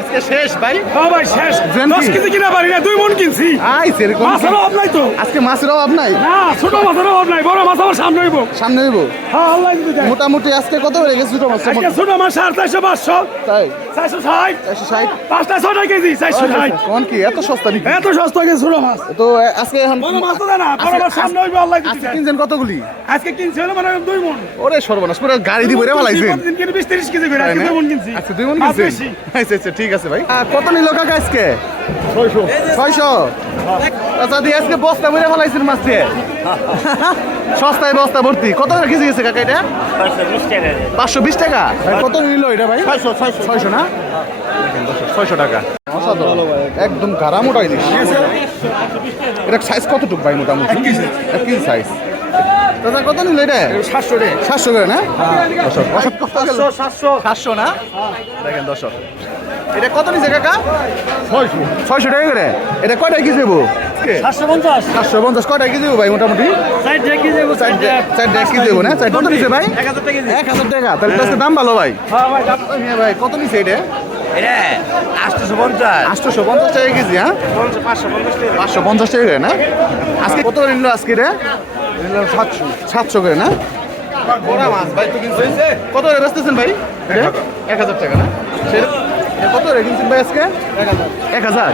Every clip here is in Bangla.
Hasta আজকে শেষ ভাই। ভাই শেষ। দশ কেজি কিনা পারি না দুই মন কিনছি। আই সেরকম মাছের অভাব নাই তো। আজকে মাছের অভাব নাই? না ছোট মাছের অভাব নাই বড় মাছ আমার সামনে হইব। সামনে হইব? হ্যাঁ আল্লাহ যদি মোটামুটি আজকে কত হয়ে গেছে দুটো মাছ? আজকে ছোট মাছ চারশো পাঁচশো। তাই? চারশো ষাট। একশো ষাট? পাঁচটা ছটা কেজি চারশো ষাট। কোন কি? এত সস্তা নাকি এত সস্তা গেছে ছোট মাছ। তো আজকে এখন বড় মাছ তো না বড় মাছ সামনে হইব আল্লাহ আজকে কিনছেন কতগুলি? আজকে কিনছি হলো মানে দুই মন। ওরে সর্বনাশ পুরো গাড়ি দিয়ে ভরে ফেলাইছেন। প্রতিদিন কিনে বিশ তিরিশ কেজি করে আজকে দুই মন কিনছি। আজকে দুই মন মাছ আচ্ছা আচ্ছা ঠিক আছে ভাই। আহ, কত নিল কাকা আজকে? ছয়শো। আচ্ছা দিয়ে আজকে বস্তা ভরে ফেলাইছেন মাছ দিয়ে সস্তায় বস্তা ভর্তি। কত করে কেজি গেছে কাকা এটা? পাঁচশো বিশ টাকা। ভাই, কত নিল এটা ভাই? ছয়শো ছয়শো। না? ছয়শো টাকা। একদম গাড়া মোটা ইলিশ এটা সাইজ কতটুকু ভাই মোটামুটি? এক কেজি। সাইজ দাদা কত নিল এটা? সাতশো রে। সাতশো করে না? গেল? সাতশো সাতশো না? দেখেন দর্শক। এটা কত নিছে কাকা? ছয়শো। ছয়শো টাকা করে? এটা কয়টায় কি দেবো সাতশো পঞ্চাশ। সাতশো পঞ্চাশ। কয়টায় কি দেবো ভাই মোটামুটি? ষাট টাকা কেজি দেবো চার চার টাকা কি দেবো না? চার কত নিছে ভাই? এক হাজার টাকা তাহলে দাম ভালো ভাই? হ্যাঁ ভাই ভাই কত নিছে এটা? এটা আটশোশো পঞ্চাশ। আটশোশো পঞ্চাশ টাকা কেজি হ্যাঁ? পাঁচশো পঞ্চাশ টাকা পাঁচশো পঞ্চাশ টাকা করে না? আজকে কত করে নিল আজকে রে সাতশো। সাতশো করে না? বড়া মাছ ভাই তো কত বেচতেছেন ভাই? এক হাজার। টাকা না? সেটা- কত করে কিনছেন ভাই আজকে? এক হাজার।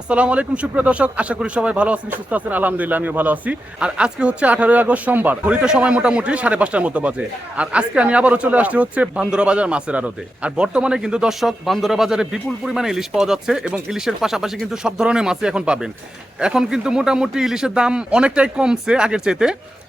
আসসালামু আলাইকুম সুপ্রিয় দর্শক। আশা করি সবাই ভালো আছেন সুস্থ আছেন। আলহামদুলিল্লাহ আমিও ভালো আছি। আর আজকে হচ্ছে আঠারোই আগস্ট সোমবার। ঘড়িতে সময় মোটামুটি সাড়ে পাঁচটার মতো বাজে। আর আজকে আমি আবারও চলে আসছি হচ্ছে বান্দরা বাজার মাছের আড়তে। আর বর্তমানে কিন্তু দর্শক বান্দরা বাজারে বিপুল পরিমাণে ইলিশ পাওয়া যাচ্ছে এবং ইলিশের পাশাপাশি কিন্তু সব ধরনের মাছই এখন পাবেন। এখন কিন্তু মোটামুটি ইলিশের দাম অনেকটাই কমছে আগের চাইতে।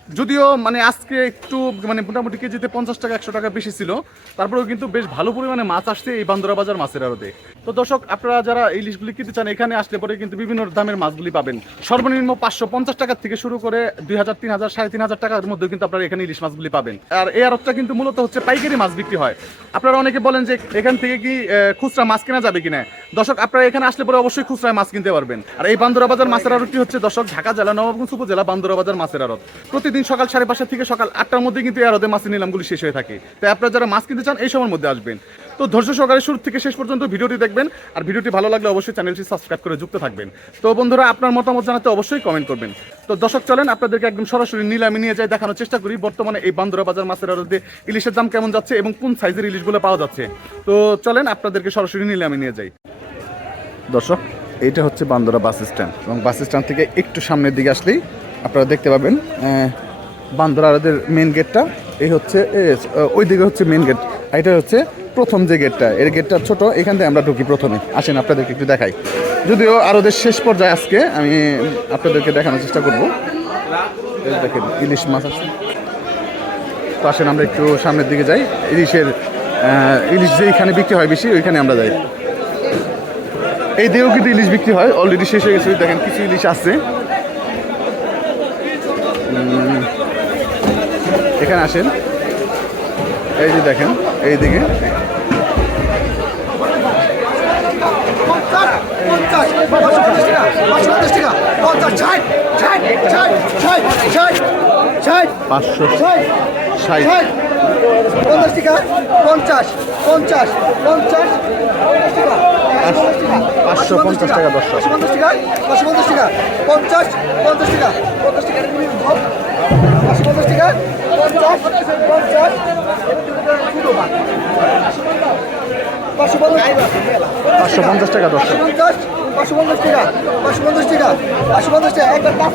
যদিও মানে আজকে একটু মানে মোটামুটি কেজিতে পঞ্চাশ টাকা, একশো টাকা বেশি ছিল। তারপরেও কিন্তু বেশ ভালো পরিমাণে মাছ আসছে এই বান্দরা বাজার মাছের আড়তে। তো দর্শক, আপনারা যারা এই ইলিশগুলি কিনতে চান, এখানে আসলে পরে কিন্তু বিভিন্ন দামের মাছগুলি পাবেন। সর্বনিম্ন পাঁচশো পঞ্চাশ টাকা থেকে শুরু করে দুই হাজার, তিন হাজার, সাড়ে তিন হাজার টাকার মধ্যে কিন্তু আপনারা এখানে ইলিশ মাছগুলি পাবেন। আর এই আড়তটা কিন্তু মূলত হচ্ছে পাইকারি মাছ বিক্রি হয়। আপনারা অনেকে বলেন যে, এখান থেকে কি খুচরা মাছ কেনা যাবে কিনা? দর্শক, আপনারা এখানে আসলে পরে অবশ্যই খুচরায় মাছ কিনতে পারবেন। আর এই বান্দরা বাজার মাছের আড়তটি হচ্ছে দর্শক, ঢাকা জেলা, নবাবগঞ্জ উপজেলা বান্দরা বাজার মাছের আড়ত। প্রতিদিন সকাল সাড়ে পাঁচটা থেকে সকাল আটটার মধ্যে কিন্তু এই আড়তে মাছের নিলামগুলি শেষ হয়ে থাকে। তাই আপনারা যারা মাছ কিনতে চান, এই সময়ের মধ্যে আসবেন। তো ধৈর্য সহকারে শুরু থেকে শেষ পর্যন্ত ভিডিওটি দেখবেন, আর ভিডিওটি ভালো লাগলে অবশ্যই চ্যানেলটি সাবস্ক্রাইব করে যুক্ত থাকবেন। তো বন্ধুরা, আপনার মতামত জানাতে অবশ্যই কমেন্ট করবেন। তো দর্শক, চলেন আপনাদেরকে একদম সরাসরি নিলামে নিয়ে যাই, দেখানোর চেষ্টা করি। বর্তমানে এই বান্দরা বাজার মাছের আড়তে ইলিশের দাম কেমন যাচ্ছে এবং কোন সাইজের ইলিশগুলো পাওয়া যাচ্ছে? তো চলেন আপনাদেরকে সরাসরি নিলামে নিয়ে যাই। দর্শক এটা হচ্ছে বান্দরা বাস স্ট্যান্ড এবং বাস স্ট্যান্ড থেকে একটু সামনের দিকে আসলেই আপনারা দেখতে পাবেন বান্দরাদের মেন গেটটা এই হচ্ছে ওই দিকে হচ্ছে মেন গেট এটা হচ্ছে প্রথম যে গেটটা এর গেটটা ছোট, এখান থেকে আমরা ঢুকি প্রথমে। আসেন, আপনাদেরকে একটু দেখাই। যদিও আরোদের শেষ পর্যায়ে আজকে, আমি আপনাদেরকে দেখানোর চেষ্টা করব। দেখেন, ইলিশ মাছ আছে। তো আসেন, আমরা একটু সামনের দিকে যাই। ইলিশের ইলিশ যেইখানে বিক্রি হয় বেশি, ওইখানে আমরা যাই। এই দিয়েও কিন্তু ইলিশ বিক্রি হয় অলরেডি শেষ হয়ে গেছে। দেখেন, কিছু ইলিশ আছে। এখানে আসেন এই যে দেখেন এই দিকে পাঁচশো পঞ্চাশ টাকা পঞ্চাশ পাঁচশো পঞ্চাশ টাকা পঞ্চাশ টাকা পাঁচশো পঞ্চাশ টাকা পঞ্চাশ পঞ্চাশ টাকা পঞ্চাশ টাকা পঞ্চাশ টাকা পঞ্চাশ পঞ্চাশ পাঁচশো পঞ্চাশ টাকা পাঁচশো পঞ্চাশ টাকা পাঁচশো পঞ্চাশ টাকা পাঁচশো পঞ্চাশ টাকা টাকা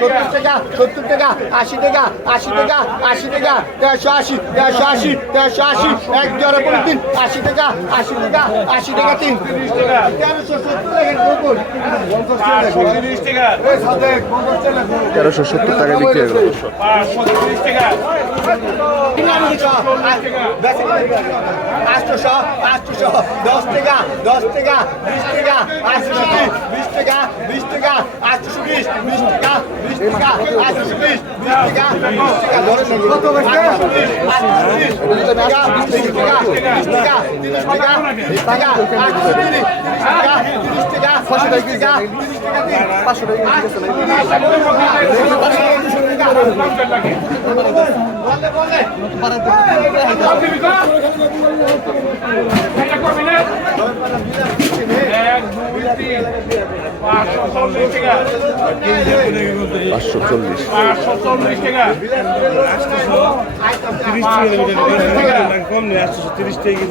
সত্তর টাকা সত্তর টাকা আশি টাকা আশি টাকা আশি টাকা দেড়শো আশি দেড়শো আশি দেড়শো আশি এক জোড়া পনেরো তিন আশি টাকা আশি টাকা আশি টাকা তিন। তেরোশো সত্তর টাকা তেরোশো সত্তর টাকা। বিক্রি হয়ে গেল আটশোশো আটশোশো দশ টাকা দশ টাকা বিশ টাকা আটশোশো বিশ বিশ টাকা বিশ টাকা আটশোশো বিশ বিশ টাকা বিশ টাকা আটশোশো বিশ বিশ টাকা বিশ টাকা ধরে কত আটশোশো বিশ আটশোশো বিশ বিশ টাকা বিশ টাকা বিশ টাকা তিরিশ টাকা বিশ টাকা আটশোশো তিরিশ তিরিশ টাকা তিরিশ টাকা ছশো টাকা তিরিশ টাকা তিন পাঁচশো টাকা বলে বলে পাঁচশো চল্লিশ টাকা পাঁচশো চল্লিশ পাঁচশো চল্লিশ টাকা। কম নেই আটশো পাঁচশো চল্লিশ টাকা।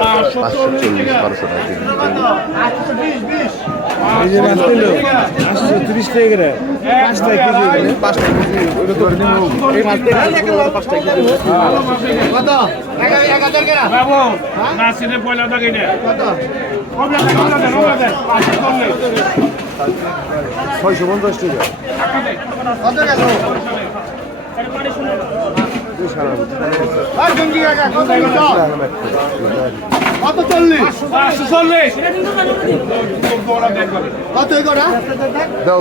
পাঁচশো চল্লিশ বারোশো টাকা। কেজি তিরিশ টাকা কেজি পাঁচটা কেজি ওটা এই পাঁচটা কেজি কত এক হাজার কেনা বাবু পয়লা দাগে ছয়শো পঞ্চাশ টাকা। কত গেল কাকা কত চল্লিশ পাঁচশো চল্লিশ কত দাও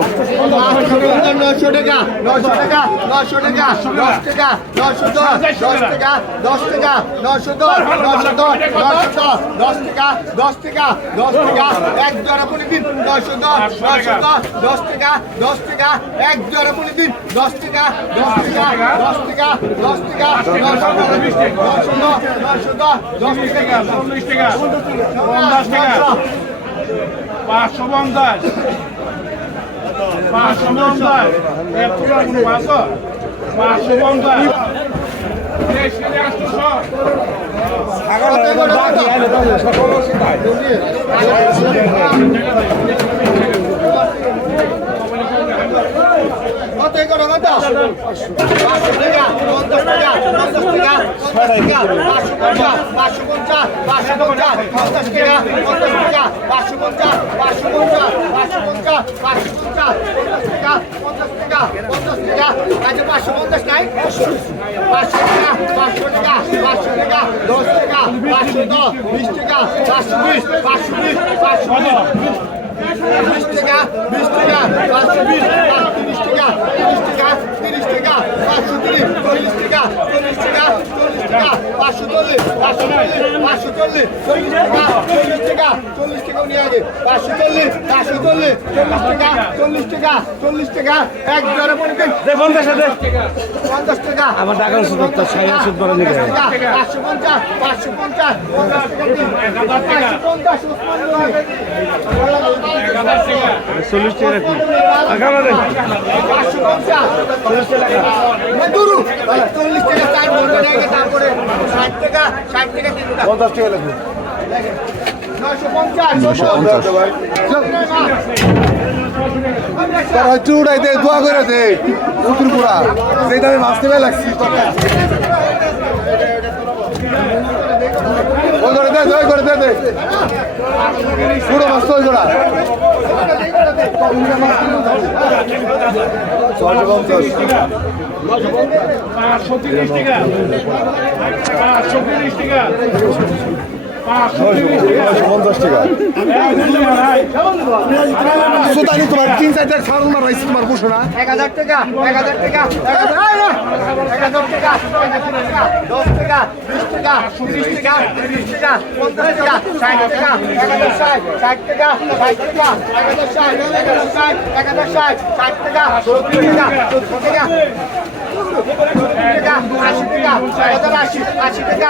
নশো টাকা নশো টাকা নশো টাকা দশ টাকা নশো দশ দশ টাকা দশ টাকা নশো দশ নশো দশ নশো দশ দশ টাকা দশ টাকা দশ টাকা এক জোড়া পনেরো দিন নশো দশ নশো দশ দশ টাকা দশ টাকা এক জোড়া পনেরো দিন দশ টাকা দশ টাকা দশ টাকা দশ টাকা নশো দশ নশো দশ নশো দশ দশ টাকা টাকা পঞ্চাশ টাকা পাঁচশো পঞ্চাশ পাঁচশো পঞ্চাশ পাঁচশো পাঁচশো পঞ্চাশ দেশ কেটে আসতো সব কত এই করো কত পাঁচশো পঞ্চাশ পাঁচশো পাঁচশো পাঁচশো পাঁচশো পাঁচশো পাঁচশো পাঁচশো পাঁচশো পাঁচশো পাঁচশো নাই পাঁচশো টাকা পাঁচশো টাকা পাঁচশো টাকা দশ টাকা পাঁচশো দশ বিশ টাকা পাঁচশো বিশ পাঁচশো বিশ পাঁচশো বিশ বিশ টাকা বিশ টাকা পাঁচশো বিশ তিরিশ টাকা তিরিশ টাকা তিরিশ পাঁচশো তিরিশ চল্লিশ টাকা চল্লিশ টাকা চল্লিশ টাকা পাঁচশো চল্লিশ পাঁচশো চল্লিশ পাঁচশো চল্লিশ চল্লিশ টাকা চল্লিশ টাকা চল্লিশ টাকা নিয়ে আগে পাঁচশো চল্লিশ পাঁচশো চল্লিশ চল্লিশ টাকা চল্লিশ টাকা চল্লিশ টাকা এক জোড়া পড়ে পঞ্চাশ পঞ্চাশ টাকা আমার টাকা ওষুধ তো ছয় ওষুধ বড় নিকে পাঁচশো পঞ্চাশ পাঁচশো পঞ্চাশ পঞ্চাশ টাকা পঞ্চাশ গনি। চল্লিশ টাকা পঞ্চাশ টাকা হচ্ছে উড়াই দে দোয়া করে দে উত্তর পুরা সেই দামে মাছ লাগছি। ওই করে দে ওই করে দে দে। পুরো মাছ তো ওই তিরিশ টাকা। পাঁচশো তিরিশ টাকা। পাঁচশো তিরিশ টাকা। পঞ্চাশ টাকা সুতানি তোমার তিন চারটা ছাড় মারাইছি তোমার বসো না এক হাজার টাকা না, এক হাজার টাকা এক হাজার টাকা দশ টাকা বিশ টাকা তিরিশ টাকা তিরিশ টাকা পঞ্চাশ টাকা ষাট টাকা এক হাজার ষাট ষাট টাকা ষাট টাকা এক হাজার ষাট এক হাজার ষাট এক হাজার ষাট ষাট টাকা সত্তর টাকা সত্তর টাকা হাজার আশি আশি টাকা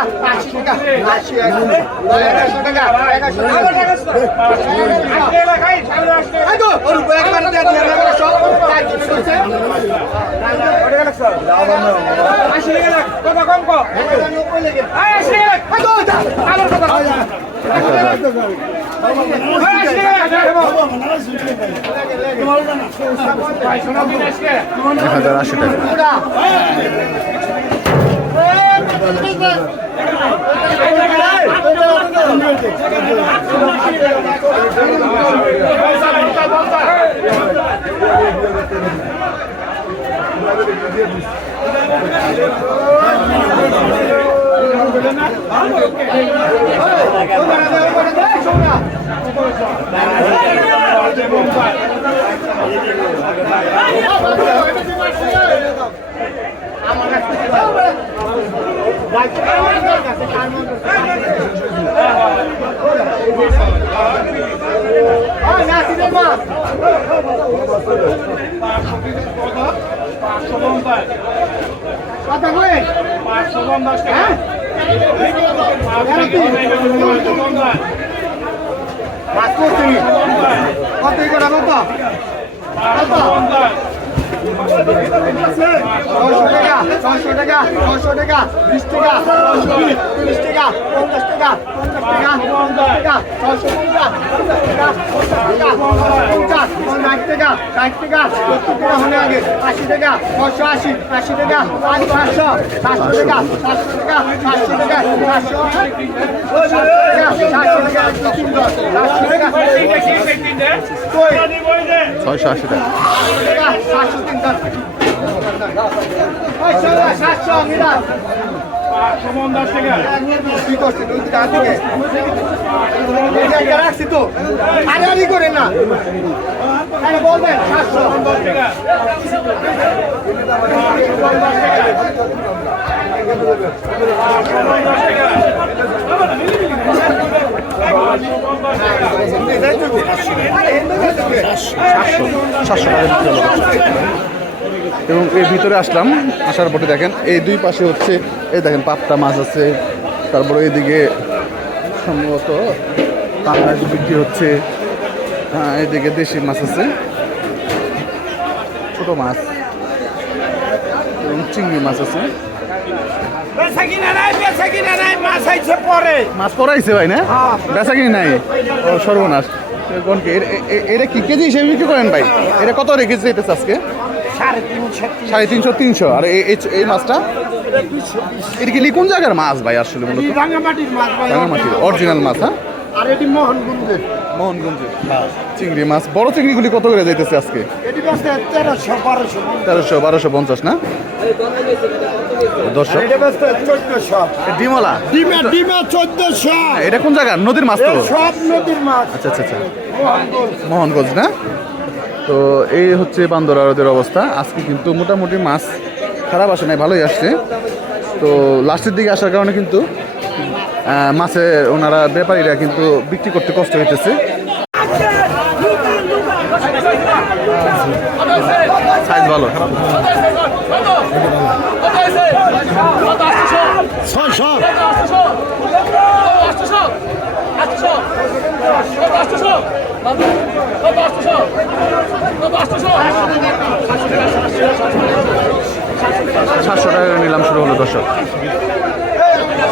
এক হাজার আশি টাকা পাঁচশো পাঁচশো পঞ্চাশ টাকা পাঁচশো পঞ্চাশ মাছ করছি কত করে কত? ছয়শো টাকা ছয়শো টাকা ছয়শো টাকা, বিশ টাকা, তিরিশ টাকা, পঞ্চাশ টাকা পঞ্চাশ ষাট টাকা ষাট টাকা সত্তর টাকা হলে আগে আশি টাকা ছয়শো আশি আশি টাকা পাঁচশো আটশো সাতশো টাকা সাতশো টাকা সাতশো টাকা সাতশো সাতশো টাকা সাতশো টাকা ছয়শো আশি টাকা রাখছি তো আরে করে না বলবেন সাতশো সাতশো সাতশো এবং এর ভিতরে আসলাম আসার পরে দেখেন এই দুই পাশে হচ্ছে এই দেখেন পাপটা মাছ আছে তারপরে এদিকে সম্ভবত পাঙ্গাস বিক্রি হচ্ছে হ্যাঁ এদিকে দেশি মাছ আছে ছোট মাছ এবং চিংড়ি মাছ আছে। মাছ ভাই না? বেচা কিনি নাই? ও সর্বনাশ। এটা কি কেজি হিসেবে বিক্রি করেন ভাই? এটা কত রেখেছে এটা আজকে? সাড়ে তিনশো তিনশো আর এই- মাছটা? এটা কি কোন জায়গার মাছ ভাই আসলে মূলত? রাঙামাটির অরিজিনাল মাছ হ্যাঁ? আর এটি মোহনগুঞ্জের মোহনগঞ্জে। চিংড়ি মাছ বড় চিংড়িগুলি কত করে যাইতেছে আজকে? তেরোশো বারোশো। পঞ্চাশ না? চোদ্দশো। ডিমলা ডিমে ডিমে চোদ্দশো। এটা কোন জায়গা নদীর মাছ তো? সব নদীর মাছ। আচ্ছা আচ্ছা আচ্ছা। মোহনগঞ্জ না? তো এই হচ্ছে বান্দর আড়তের অবস্থা। আজকে কিন্তু মোটামুটি মাছ খারাপ আসে নাই ভালোই আসছে। তো লাস্টের দিকে আসার কারণে কিন্তু মাছে ওনারা ব্যাপারীরা কিন্তু বিক্রি করতে কষ্ট হইতেছে। সাইজ ভালো। ছয়শো। সাতশো টাকা নিলাম শুরু হলো দর্শক।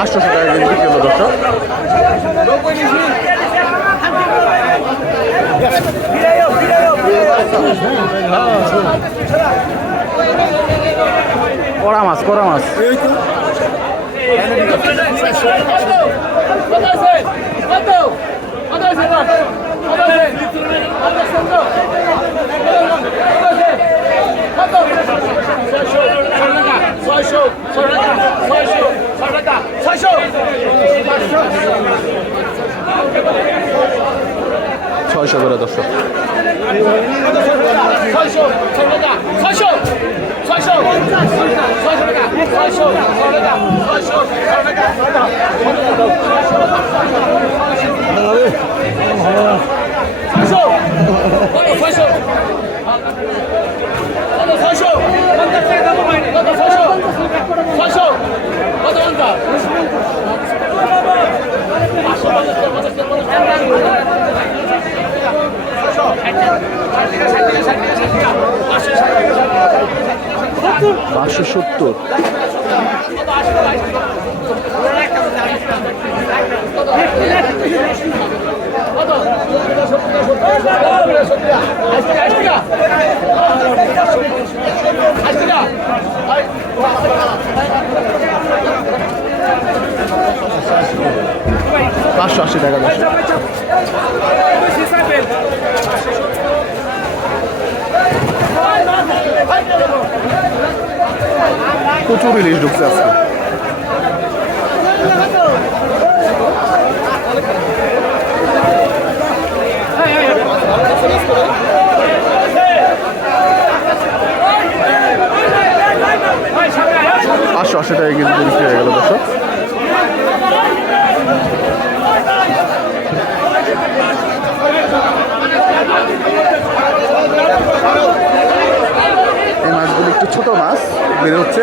আটশোশো টাকা কেজি বিক্রি হলো দর্শক। কড়া মাছ কড়া মাছ। পাঁচশো সত্তর আশি টাকা দশ প্রচুর ইলিশ ঢুকছে আজকে পাঁচশো আশি টাকা কেজি বিক্রি হয়ে গেল দর্শক একটু ছোট মাছ বেড়ে হচ্ছে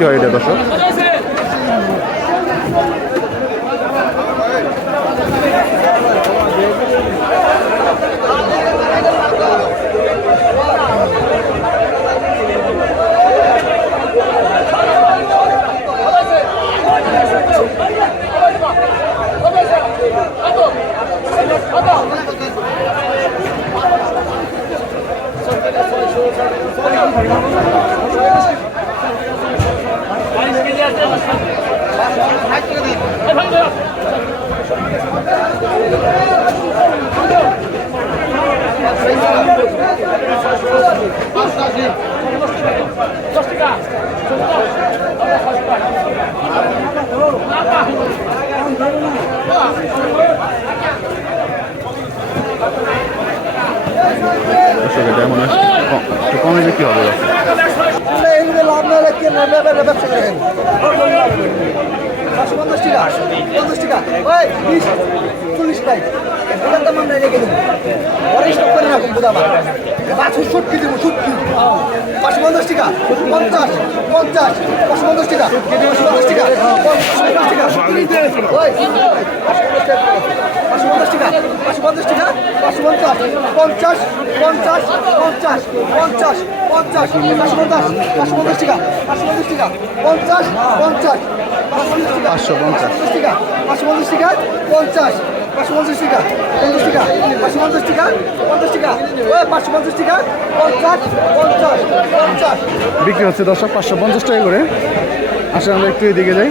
বিক্রি হয় এটা দর্শক। দর্শক এটা মনে হয় একটু কমে বিক্রি হবে ব্যবসা করেন পাঁচশো পঞ্চাশ টাকা পঞ্চাশ টাকা। ওই, বিশ, চল্লিশ টাকা। এটার দাম আমরা রেখে দেবো। পরে স্টক করে রাখুন বুঝাবা পাঁচশো সত্যি দেবো সত্যি পাঁচশো পঞ্চাশ টাকা, পঞ্চাশ পঞ্চাশ, পাঁচশো পঞ্চাশ টাকা, পাঁচশো পঞ্চাশ টাকা পঞ্চাশ টাকা। টাকা। পাঁচশো পঞ্চাশ টাকা পাঁচশো পঞ্চাশ পঞ্চাশ পঞ্চাশ পঞ্চাশ পঞ্চাশ পঞ্চাশ পাঁচশো পঞ্চাশ পঞ্চাশ টাকা পাঁচশো পঞ্চাশ টাকা পঞ্চাশ পঞ্চাশ পাঁচশো পঞ্চাশ টাকা পাঁচশো পঞ্চাশ পাঁচশো পঞ্চাশ টাকা পঞ্চাশ পাঁচশো পঞ্চাশ টাকা পঞ্চাশ টাকা পাঁচশো পঞ্চাশ টাকা পঞ্চাশ টাকা ওই পাঁচশো পঞ্চাশ টাকা পঞ্চাশ পঞ্চাশ পঞ্চাশ বিক্রি হচ্ছে দর্শক পাঁচশো পঞ্চাশ টাকা করে আসলে আমরা একটু এদিকে যাই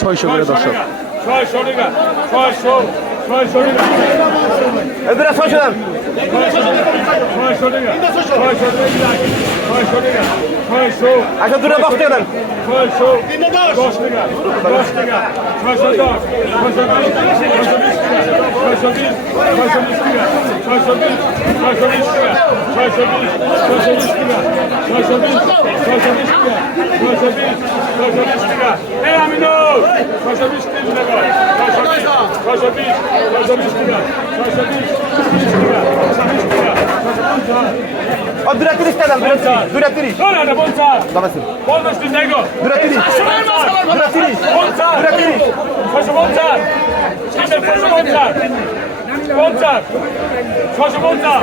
ছয়শো করে দর্শক। ছয়শো টাকা ছয়শো ছয়শো টাকা ছয়শো দাম ছয়শো টাকা ছয়শো টাকা ছয়শো টাকা ছয়শো আচ্ছা দুটো দশ টাকা দেন। ছয়শো দশ। টাকা দশ টাকা ছয়শো দশ ছয়শো বিশ ছয়শো বিশ টাকা। ছয়শো বিশ ছয়শো বিশ টাকা ছয়শো বিশ ছয়শো বিশ টাকা ছয়শো বিশ ছয়শো বিশ টাকা ছয়শো বিশ ছয়শো বিশ টাকা ছয়শো বিশ ছয়শো বিশ টাকা এ আমি ছয়শো বিশ তিন টাকা ছয়শো বিশ ছয়শো বিশ ছয়শো বিশ টাকা ছয়শো বিশ বিশ টাকা বিশ টাকা দুটা তিরিশ টাকা দুটা তিরিশ পঞ্চাশ পঞ্চাশ দুটা তিরিশ দুটা তিরিশ দুটা তিরিশ ছশো পঞ্চাশ পঞ্চাশ পঞ্চাশ ছশো পঞ্চাশ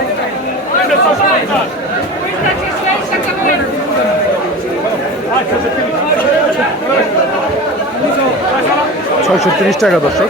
ছশো পঞ্চাশ ছয়শো তিরিশ টাকা দর্শক।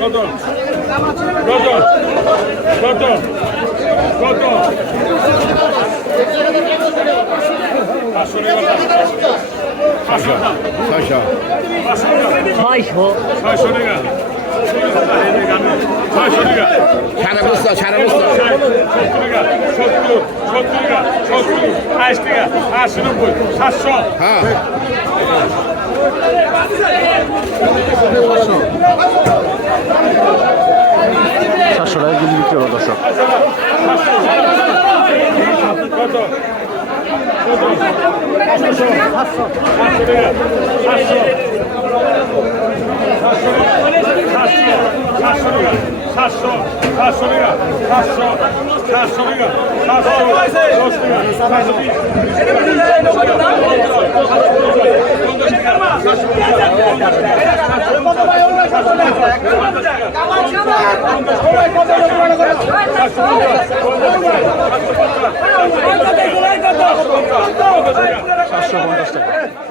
কত কত কত কত টাকা পাঁচশো ছয়শো ছয়শো ছয়শো টাকা সারা বুঝতো সারা সাতশো হ্যাঁ সাতশো টাকা কেজি বিক্রি হলো দর্শক সাতশো। সাতশো সাতশো টাকা সাতশো সাতশো টাকা সাতশো দশ টাকা সাতশো সাতশো পঞ্চাশ টাকা।